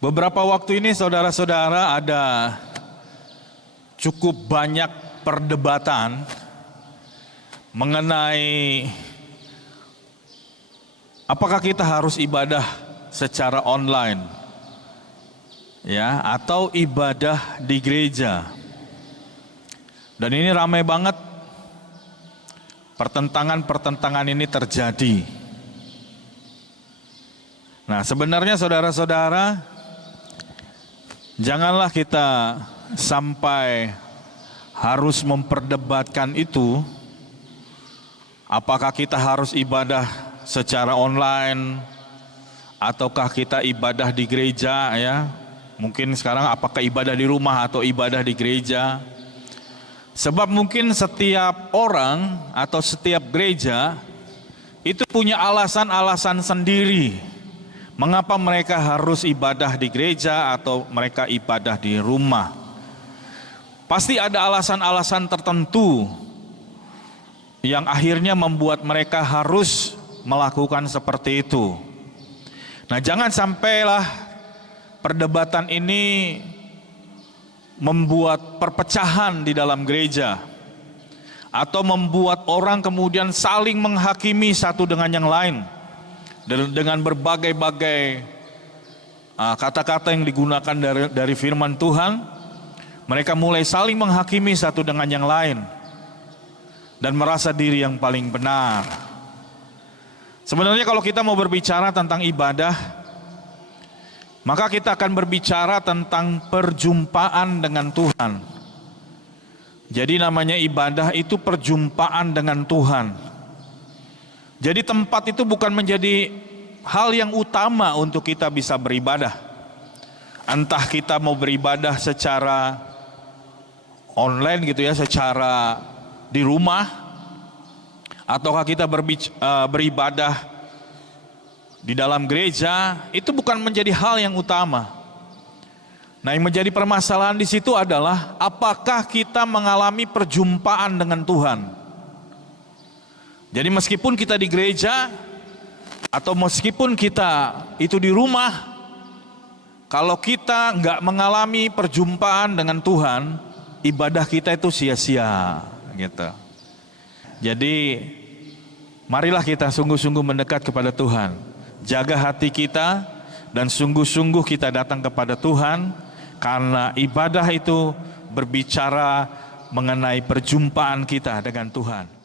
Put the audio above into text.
Beberapa waktu ini saudara-saudara ada cukup banyak perdebatan mengenai apakah kita harus ibadah secara online ya atau ibadah di gereja. Dan ini ramai banget pertentangan ini terjadi. Nah, sebenarnya saudara-saudara, janganlah kita sampai harus memperdebatkan itu. Apakah kita harus ibadah secara online ataukah kita ibadah di gereja ya? Mungkin sekarang apakah ibadah di rumah atau ibadah di gereja? Sebab mungkin setiap orang atau setiap gereja itu punya alasan-alasan sendiri mengapa mereka harus ibadah di gereja atau mereka ibadah di rumah. Pasti ada alasan-alasan tertentu yang akhirnya membuat mereka harus melakukan seperti itu. Nah, jangan sampailah perdebatan ini membuat perpecahan di dalam gereja atau membuat orang kemudian saling menghakimi satu dengan yang lain dengan berbagai-bagai kata-kata yang digunakan dari firman Tuhan. Mereka mulai saling menghakimi satu dengan yang lain dan merasa diri yang paling benar. Sebenarnya kalau kita mau berbicara tentang ibadah, maka kita akan berbicara tentang perjumpaan dengan Tuhan. Jadi namanya ibadah itu perjumpaan dengan Tuhan. Jadi tempat itu bukan menjadi hal yang utama untuk kita bisa beribadah. Entah kita mau beribadah secara online gitu ya, secara di rumah, ataukah kita beribadah di dalam gereja, itu bukan menjadi hal yang utama. Nah, yang menjadi permasalahan di situ adalah apakah kita mengalami perjumpaan dengan Tuhan. Jadi meskipun kita di gereja atau meskipun kita itu di rumah, kalau kita nggak mengalami perjumpaan dengan Tuhan, ibadah kita itu sia-sia gitu. Jadi marilah kita sungguh-sungguh mendekat kepada Tuhan. Jaga hati kita dan sungguh-sungguh kita datang kepada Tuhan, karena ibadah itu berbicara mengenai perjumpaan kita dengan Tuhan.